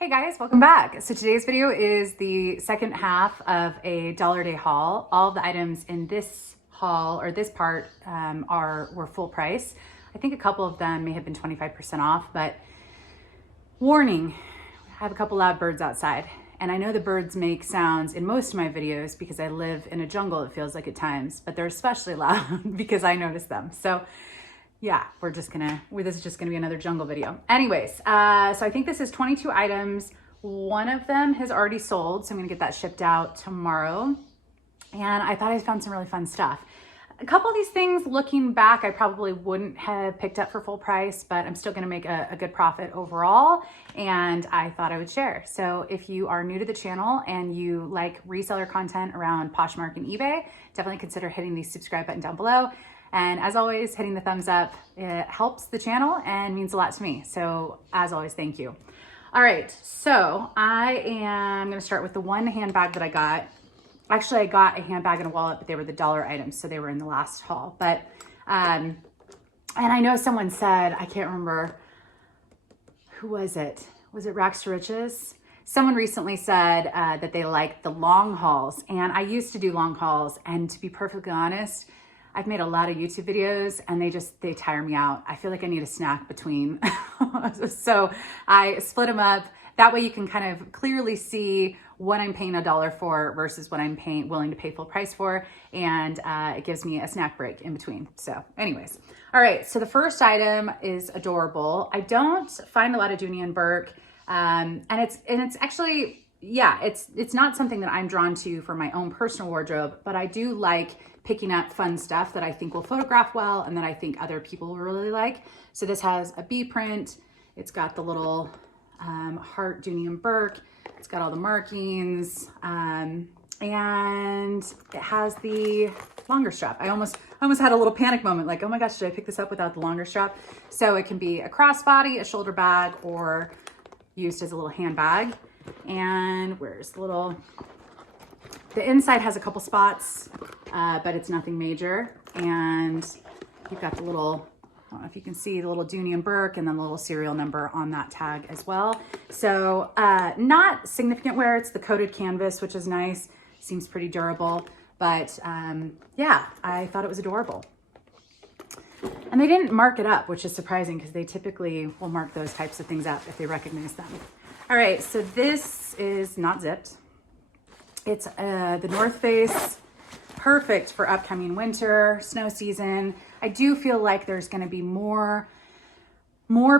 Hey guys, welcome back. So today's video is the second half of a Dollar Day haul. All of the items in this haul or this part were full price. I think a couple of them may have been 25% off, but warning, I have a couple loud birds outside. And I know the birds make sounds in most of my videos because I live in a jungle, it feels like at times, but they're especially loud because I notice them. So yeah, this is just gonna be another jungle video. Anyways, so I think this is 22 items. One of them has already sold, so I'm gonna get that shipped out tomorrow. And I thought I found some really fun stuff. A couple of these things, looking back, I probably wouldn't have picked up for full price, but I'm still gonna make a good profit overall, and I thought I would share. So if you are new to the channel and you like reseller content around Poshmark and eBay, definitely consider hitting the subscribe button down below. And as always, hitting the thumbs up, it helps the channel and means a lot to me. So as always, thank you. All right, so I am gonna start with the one handbag that I got. Actually, I got a handbag and a wallet, but they were the dollar items, so they were in the last haul. But, and I know someone said, I can't remember, who was it? Was it Rags to Riches? Someone recently said that they liked the long hauls, and I used to do long hauls, and to be perfectly honest, I've made a lot of YouTube videos and they tire me out. I feel like I need a snack between. So I split them up. That way you can kind of clearly see what I'm paying $1 for versus what I'm willing to pay full price for. And it gives me a snack break in between. So anyways, all right. So the first item is adorable. I don't find a lot of Dooney and Burke. And it's actually, yeah, it's not something that I'm drawn to for my own personal wardrobe, but I do like picking up fun stuff that I think will photograph well and that I think other people will really like. So this has a B print. It's got the little heart Dooney and Burke. It's got all the markings, and it has the longer strap. I almost had a little panic moment, like, oh my gosh, should I pick this up without the longer strap? So it can be a crossbody, a shoulder bag, or used as a little handbag. And where's the little... The inside has a couple spots, but it's nothing major. And you've got the little, I don't know if you can see the little Dooney and Burke and then the little serial number on that tag as well. So not significant wear. It's the coated canvas, which is nice. Seems pretty durable. But yeah, I thought it was adorable. And they didn't mark it up, which is surprising because they typically will mark those types of things up if they recognize them. All right, so this is not zipped. It's the North Face, perfect for upcoming winter, snow season. I do feel like there's going to be more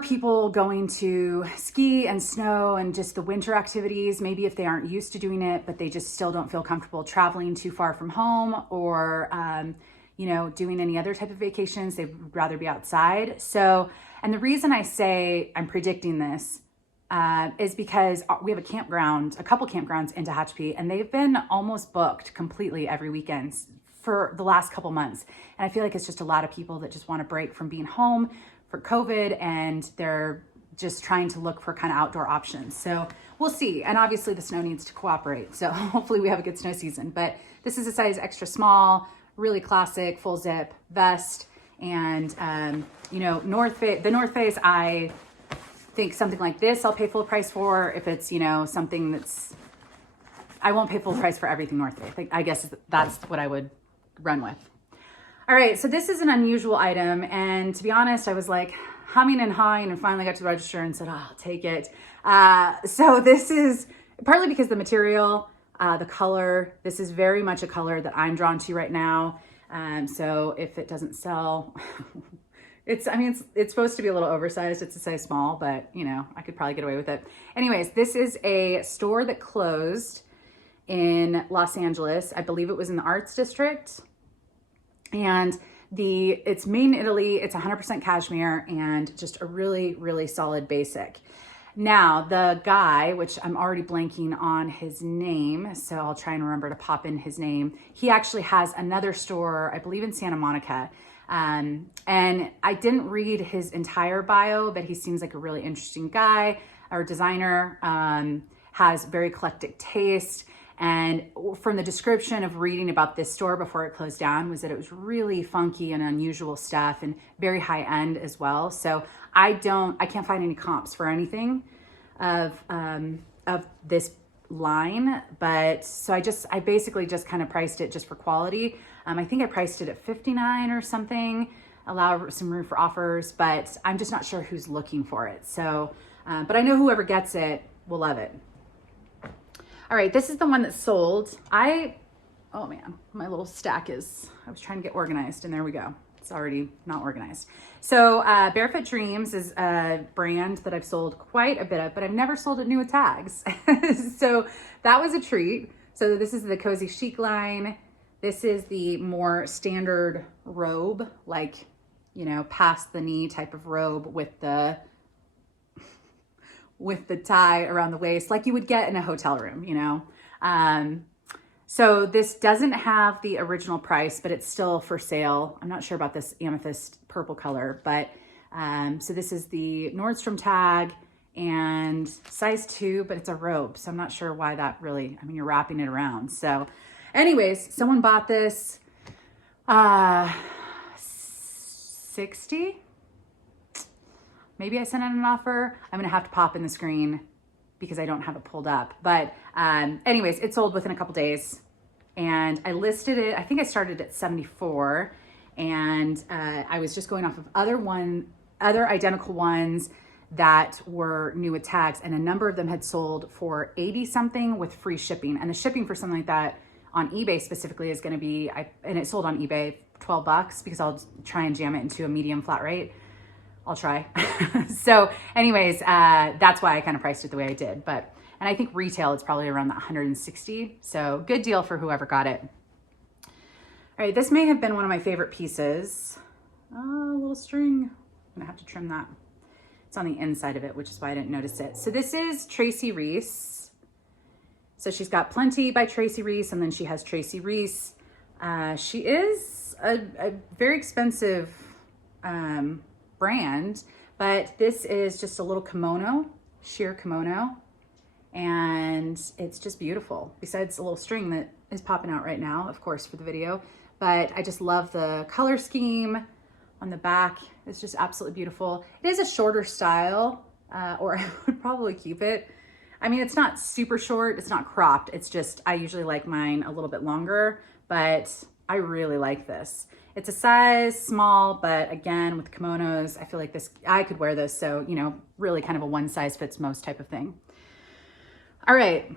people going to ski and snow and just the winter activities, maybe if they aren't used to doing it, but they just still don't feel comfortable traveling too far from home or, you know, doing any other type of vacations. They'd rather be outside. So, and the reason I say I'm predicting this is because we have a couple campgrounds in Tehachapi, and they've been almost booked completely every weekend for the last couple months. And I feel like it's just a lot of people that just want to break from being home for COVID, and they're just trying to look for kind of outdoor options. So we'll see. And obviously the snow needs to cooperate. So hopefully we have a good snow season, but this is a size extra small, really classic, full zip vest. And, you know, the North Face, I think something like this I'll pay full price for. If it's, you know, something that's, I won't pay full price for everything North Face. I guess that's what I would run with. All right, so this is an unusual item, and to be honest, I was like humming and hawing and finally got to the register and said, oh, I'll take it. So this is partly because the material, the color, this is very much a color that I'm drawn to right now. So if it doesn't sell, it's supposed to be a little oversized. It's a size small, but you know, I could probably get away with it. Anyways, this is a store that closed in Los Angeles. I believe it was in the Arts District. And it's made in Italy. It's 100% cashmere and just a really, really solid basic. Now, the guy, which I'm already blanking on his name, so I'll try and remember to pop in his name. He actually has another store, I believe in Santa Monica. And I didn't read his entire bio, but he seems like a really interesting guy or designer, has very eclectic taste. And from the description of reading about this store before it closed down was that it was really funky and unusual stuff and very high end as well. So I can't find any comps for anything of this line, but so I basically just kind of priced it just for quality. I think I priced it at $59 or something, allow some room for offers, but I'm just not sure who's looking for it. So, but I know whoever gets it will love it. All right, this is the one that sold. Oh man, my little stack I was trying to get organized and there we go. It's already not organized. So Barefoot Dreams is a brand that I've sold quite a bit of, but I've never sold it new with tags. So that was a treat. So this is the Cozy Chic line. This is the more standard robe, like, you know, past the knee type of robe with the tie around the waist, like you would get in a hotel room, you know? So this doesn't have the original price, but it's still for sale. I'm not sure about this amethyst purple color, but so this is the Nordstrom tag and size 2, but it's a robe. So I'm not sure why that really, I mean, you're wrapping it around. So anyways, someone bought this, 60. Maybe I sent out an offer. I'm gonna have to pop in the screen because I don't have it pulled up. But anyways, it sold within a couple days and I listed it, I think I started at 74 and I was just going off of other identical ones that were new with tags, and a number of them had sold for 80 something with free shipping. And the shipping for something like that on eBay specifically is gonna be, and it sold on eBay $12 because I'll try and jam it into a medium flat rate. I'll try. So anyways, that's why I kind of priced it the way I did. And I think retail it's probably around the 160. So good deal for whoever got it. All right, this may have been one of my favorite pieces. Oh, a little string. I'm gonna have to trim that. It's on the inside of it, which is why I didn't notice it. So this is Tracy Reese. So she's got Plenty by Tracy Reese, and then she has Tracy Reese. She is a very expensive brand, but this is just a little kimono, sheer kimono, and it's just beautiful. Besides a little string that is popping out right now, of course, for the video, but I just love the color scheme on the back. It's just absolutely beautiful. It is a shorter style, or I would probably keep it. I mean, it's not super short, it's not cropped. It's just, I usually like mine a little bit longer, but I really like this. It's a size small, but again, with kimonos, I feel like I could wear this. So, you know, really kind of a one size fits most type of thing. All right,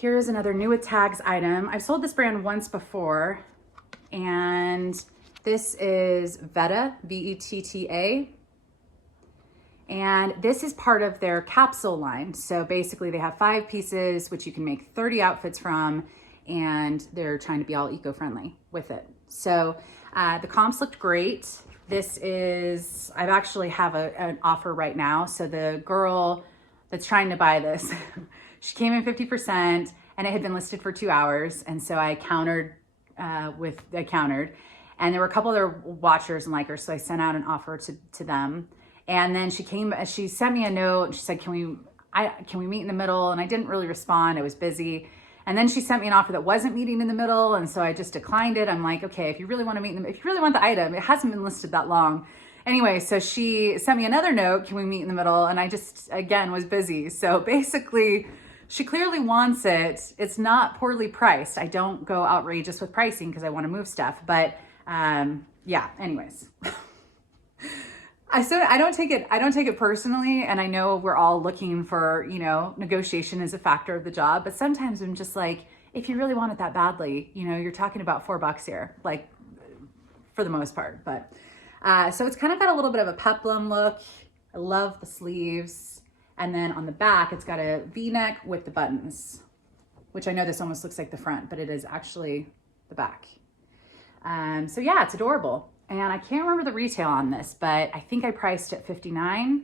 here's another new with tags item. I've sold this brand once before, and this is Vetta, V-E-T-T-A. And this is part of their capsule line. So basically they have 5 pieces, which you can make 30 outfits from, and they're trying to be all eco-friendly with it. So the comps looked great. This is, I actually have an offer right now. So the girl that's trying to buy this, she came in 50% and it had been listed for 2 hours. And so I countered, and there were a couple other watchers and likers. So I sent out an offer to them. And then she sent me a note and she said, can we meet in the middle? And I didn't really respond, I was busy. And then she sent me an offer that wasn't meeting in the middle. And so I just declined it. I'm like, okay, if you really want to meet if you really want the item, it hasn't been listed that long. Anyway, so she sent me another note, can we meet in the middle? And I just, again, was busy. So basically, she clearly wants it. It's not poorly priced. I don't go outrageous with pricing because I want to move stuff. But yeah, anyways. I don't take it personally, and I know we're all looking for, you know, negotiation is a factor of the job, but sometimes I'm just like, if you really want it that badly, you know, you're talking about $4 here, like for the most part. But so it's kind of got a little bit of a peplum look. I love the sleeves, and then on the back it's got a V-neck with the buttons, which I know this almost looks like the front, but it is actually the back. So yeah, it's adorable. And I can't remember the retail on this, but I think I priced at $59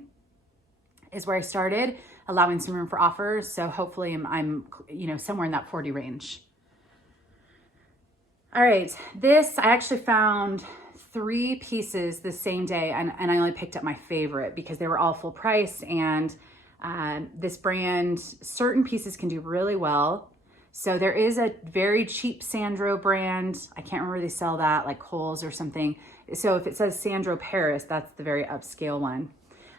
is where I started, allowing some room for offers. So hopefully I'm you know, somewhere in that 40 range. All right, this, I actually found 3 pieces the same day, and I only picked up my favorite because they were all full price. And this brand, certain pieces can do really well. So there is a very cheap Sandro brand. I can't remember, they sell that like Kohl's or something. So if it says Sandro Paris, that's the very upscale one.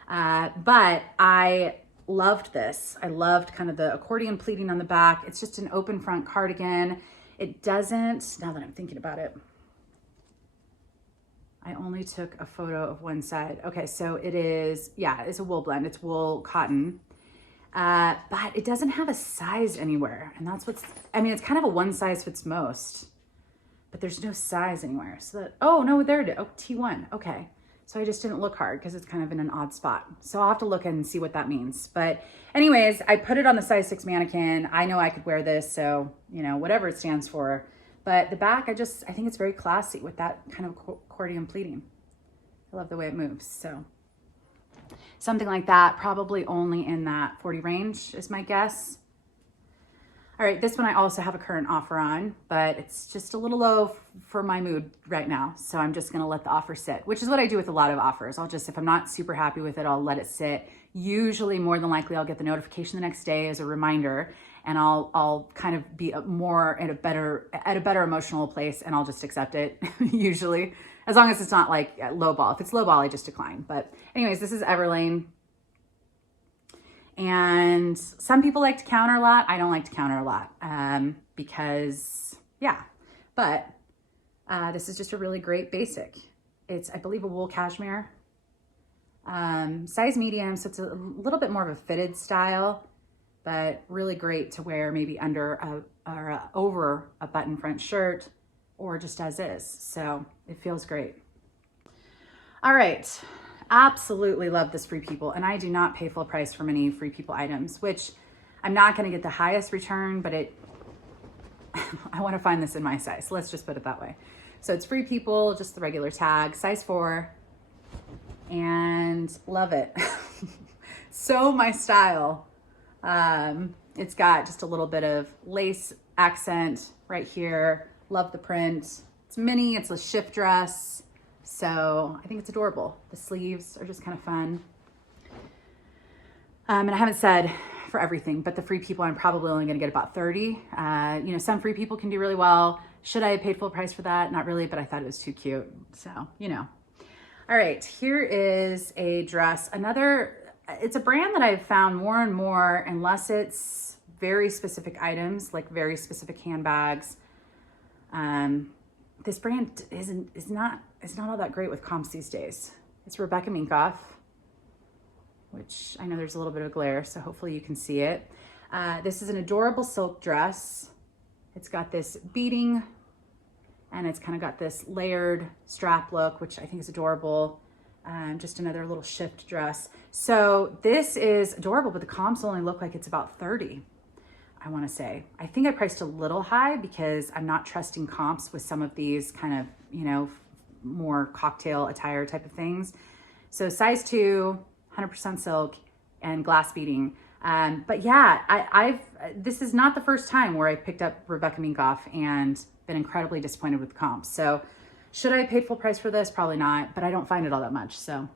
But I loved this. I loved kind of the accordion pleating on the back. It's just an open front cardigan. It doesn't, now that I'm thinking about it, I only took a photo of one side. Okay, so it is, yeah, it's a wool blend. It's wool cotton, but it doesn't have a size anywhere. And that's what's, I mean, it's kind of a one size fits most, but there's no size anywhere. So that, oh no, there it is, oh, T1, okay. So I just didn't look hard because it's kind of in an odd spot. So I'll have to look and see what that means. But anyways, I put it on the size 6 mannequin. I know I could wear this, so, you know, whatever it stands for. But the back, I think it's very classy with that kind of accordion pleating. I love the way it moves. So something like that, probably only in that 40 range is my guess. All right, this one I also have a current offer on, but it's just a little low for my mood right now. So I'm just gonna let the offer sit, which is what I do with a lot of offers. I'll just, if I'm not super happy with it, I'll let it sit. Usually more than likely I'll get the notification the next day as a reminder, and I'll kind of be more at a better emotional place, and I'll just accept it usually, as long as it's not like low ball. If it's low ball, I just decline. But anyways, this is Everlane. And some people like to counter a lot. I don't like to counter a lot because, yeah, but this is just a really great basic. It's, I believe, a wool cashmere, size medium. So it's a little bit more of a fitted style, but really great to wear maybe under or over a button front shirt or just as is. So it feels great. All right. Absolutely love this Free People, and I do not pay full price for many Free People items, which I'm not going to get the highest return, but I want to find this in my size. Let's just put it that way. So it's Free People, just the regular tag, size 4, and love it. So my style. It's got just a little bit of lace accent right here. Love the print. It's mini, it's a shift dress. So I think it's adorable. The sleeves are just kind of fun. And I haven't said for everything, but the Free People, I'm probably only going to get about 30. You know, some Free People can do really well. Should I have paid full price for that? Not really, but I thought it was too cute. So, you know. All right, here is a dress. It's a brand that I've found more and more, unless it's very specific items, like very specific handbags. This brand is not all that great with comps these days. It's Rebecca Minkoff, which I know there's a little bit of glare, so hopefully you can see it. This is an adorable silk dress. It's got this beading, and it's kind of got this layered strap look, which I think is adorable. Just another little shift dress. So this is adorable, but the comps only look like it's about 30. I want to say. I think I priced a little high because I'm not trusting comps with some of these kind of, you know, more cocktail attire type of things. So size 2, 100% silk and glass beading. But yeah, this is not the first time where I picked up Rebecca Minkoff and been incredibly disappointed with comps. So should I have paid full price for this? Probably not, but I don't find it all that much. So,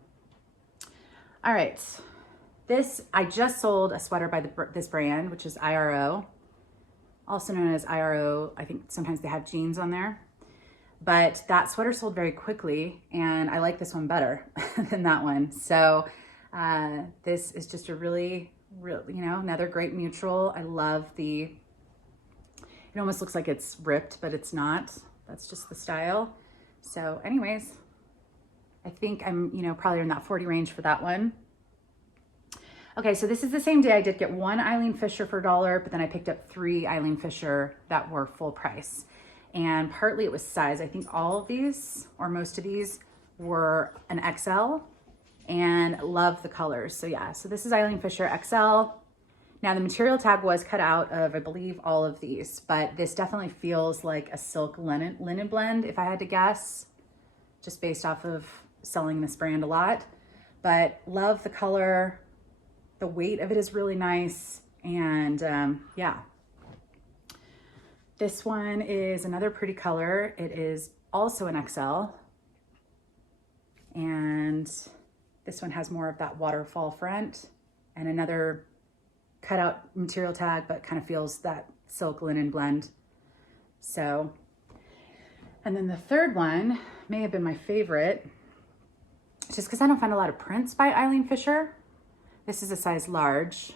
all right. This, I just sold a sweater by this brand, which is IRO, also known as IRO. I think sometimes they have jeans on there, but that sweater sold very quickly, and I like this one better than that one. So this is just a really, you know, another great mutual. I love it almost looks like it's ripped, but it's not. That's just the style. So anyways, I think I'm, you know, probably in that 40 range for that one. Okay, so this is the same day. I did get one Eileen Fisher for $1, but then I picked up 3 Eileen Fisher that were full price. And partly it was size. I think all of these, or most of these, were an XL, and love the colors. So yeah, so this is Eileen Fisher XL. Now the material tag was cut out of, I believe, all of these, but this definitely feels like a silk linen blend, if I had to guess, just based off of selling this brand a lot. But love the color. The weight of it is really nice, and yeah. This one is another pretty color. It is also an XL, and this one has more of that waterfall front and another cutout material tag, but kind of feels that silk linen blend. So, and then the third one may have been my favorite, just because I don't find a lot of prints by Eileen Fisher. This is a size large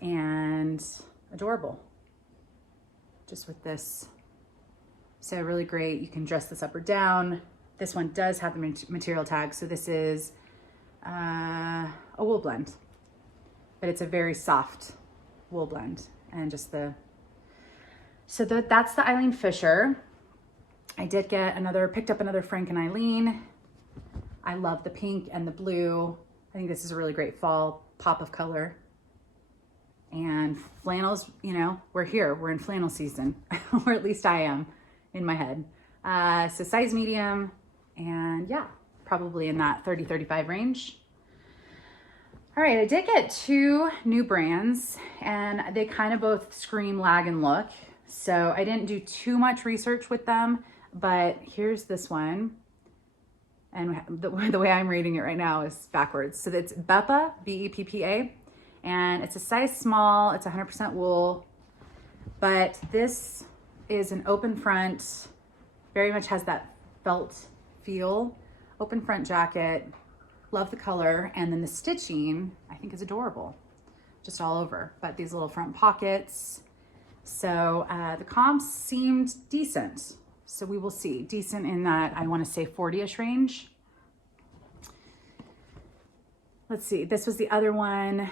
and adorable. Just with this. So really great. You can dress this up or down. This one does have the material tag. So this is a wool blend, but it's a very soft wool blend. And just that's the Eileen Fisher. I did get picked up another Frank and Eileen. I love the pink and the blue. I think this is a really great fall pop of color. And flannels, you know, we're in flannel season, or at least I am in my head. So size medium, and yeah, probably in that 30-35 range. All right, I did get 2 new brands, and they kind of both scream lag and look. So I didn't do too much research with them, but here's this one. And the way I'm reading it right now is backwards. So it's Beppa, B-E-P-P-A, and it's a size small. It's 100% wool, but this is an open front, very much has that felt feel, open front jacket. Love the color, and then the stitching I think is adorable, just all over. But these little front pockets. So the comps seemed decent. So we will see. Decent in that I want to say 40-ish range. Let's see. This was the other one.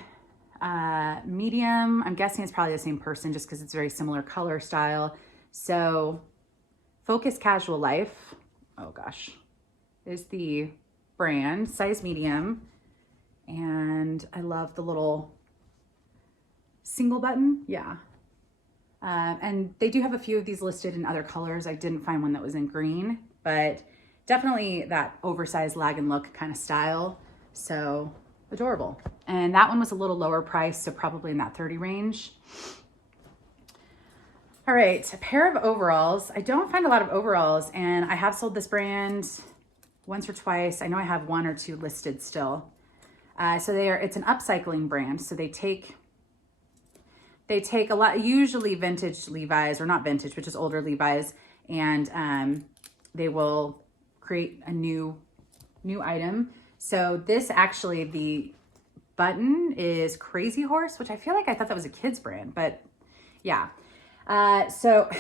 Medium. I'm guessing it's probably the same person just because it's very similar color style. So Focus Casual Life. Oh gosh. Is the brand, size medium. And I love the little single button. Yeah. And they do have a few of these listed in other colors. I didn't find one that was in green, but definitely that oversized lag and look kind of style. So adorable. And that one was a little lower price, so probably in that 30 range. All right, a pair of overalls. I don't find a lot of overalls, and I have sold this brand once or twice. I know I have 1 or 2 listed still. So it's an upcycling brand. So they take a lot, usually vintage Levi's, or not vintage, but just older Levi's, and they will create a new item. So this actually, the button is Crazy Horse, which I feel like I thought that was a kid's brand, but yeah. So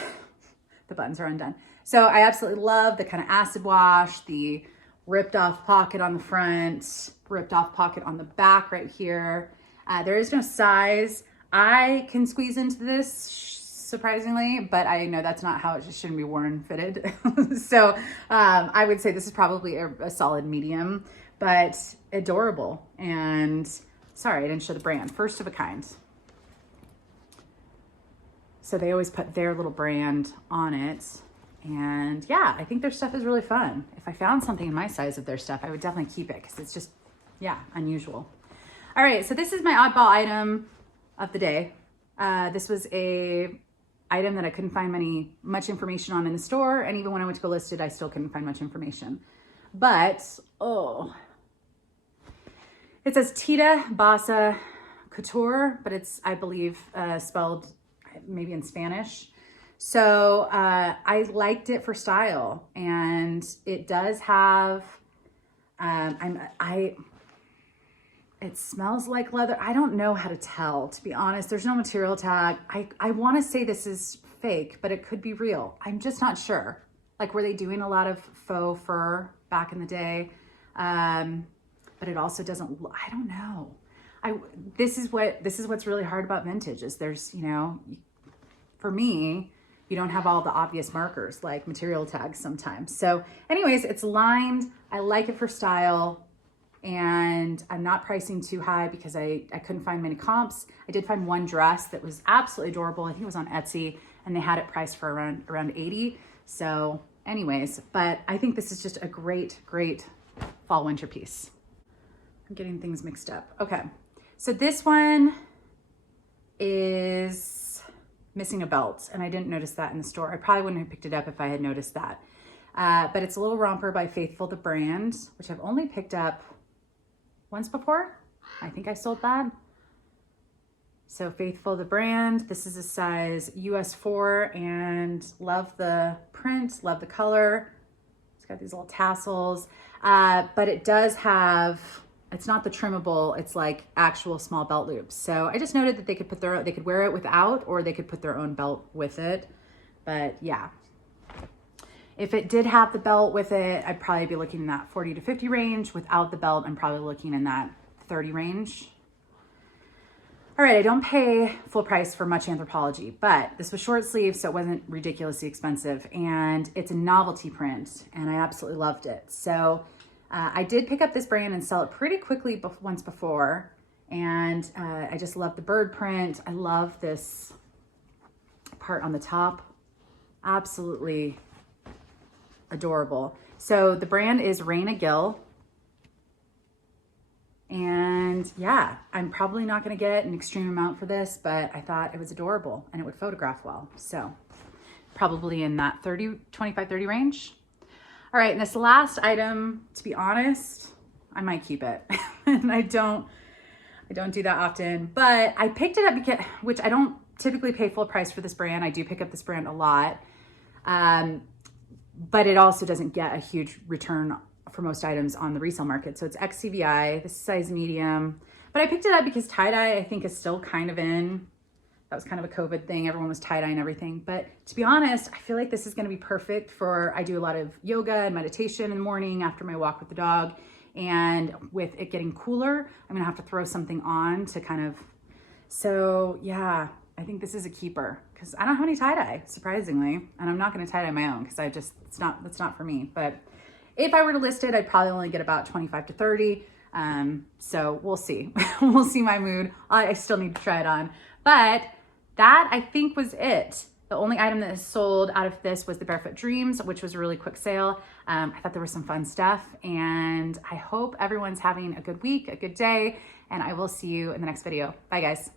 the buttons are undone. So I absolutely love the kind of acid wash, the ripped off pocket on the front, ripped off pocket on the back right here. There is no size. I can squeeze into this surprisingly, but I know that's not how it shouldn't be worn fitted. So I would say this is probably a solid medium, but adorable. And sorry, I didn't show the brand. First of a kind. So they always put their little brand on it. And yeah, I think their stuff is really fun. If I found something in my size of their stuff, I would definitely keep it because it's just, yeah, unusual. All right, so this is my oddball item of the day. This was a item that I couldn't find much information on in the store, and even when I went to go list it, I still couldn't find much information. But, oh, it says Tita Basa Couture, but it's, I believe, spelled maybe in Spanish. So I liked it for style, and it does have, it smells like leather. I don't know how to tell, to be honest. There's no material tag. I want to say this is fake, but it could be real. I'm just not sure. Like, were they doing a lot of faux fur back in the day? But it also doesn't, I don't know. This is what's really hard about vintage is there's, you know, for me, you don't have all the obvious markers like material tags sometimes. So anyways, it's lined. I like it for style, and I'm not pricing too high because I couldn't find many comps. I did find one dress that was absolutely adorable. I think it was on Etsy, and they had it priced for around 80. So anyways, but I think this is just a great, great fall winter piece. I'm getting things mixed up. Okay, so this one is missing a belt, and I didn't notice that in the store. I probably wouldn't have picked it up if I had noticed that. But it's a little romper by Faithful the brand, which I've only picked up once before. I think I sold that. So Faithful the brand, this is a size US 4, and love the print, love the color. It's got these little tassels, but it does have it's not the trimmable, it's like actual small belt loops. So I just noted that they could wear it without, or they could put their own belt with it. But yeah, if it did have the belt with it, I'd probably be looking in that 40 to 50 range. Without the belt, I'm probably looking in that 30 range. All right, I don't pay full price for much Anthropologie, but this was short sleeve, so it wasn't ridiculously expensive, and it's a novelty print, and I absolutely loved it. So I did pick up this brand and sell it pretty quickly once before, and I just love the bird print. I love this part on the top. Absolutely adorable. So the brand is Raina Gill. And yeah, I'm probably not going to get an extreme amount for this, but I thought it was adorable and it would photograph well. So probably in that 25, 30 range. All right. And this last item, to be honest, I might keep it. And I don't do that often, but I picked it up because, which I don't typically pay full price for this brand. I do pick up this brand a lot. But it also doesn't get a huge return for most items on the resale market. So it's XCVI, this is size medium, but I picked it up because tie-dye I think is still kind of in. That was kind of a COVID thing. Everyone was tie-dye and everything. But to be honest, I feel like this is gonna be perfect for, I do a lot of yoga and meditation in the morning after my walk with the dog. And with it getting cooler, I'm gonna have to throw something on to kind of, so yeah, I think this is a keeper because I don't have any tie-dye, surprisingly. And I'm not gonna tie-dye my own because that's not for me. But if I were to list it, I'd probably only get about 25 to 30. So we'll see. We'll see my mood. I still need to try it on. But that, I think, was it. The only item that is sold out of this was the Barefoot Dreams, which was a really quick sale. I thought there was some fun stuff. And I hope everyone's having a good week, a good day. And I will see you in the next video. Bye, guys.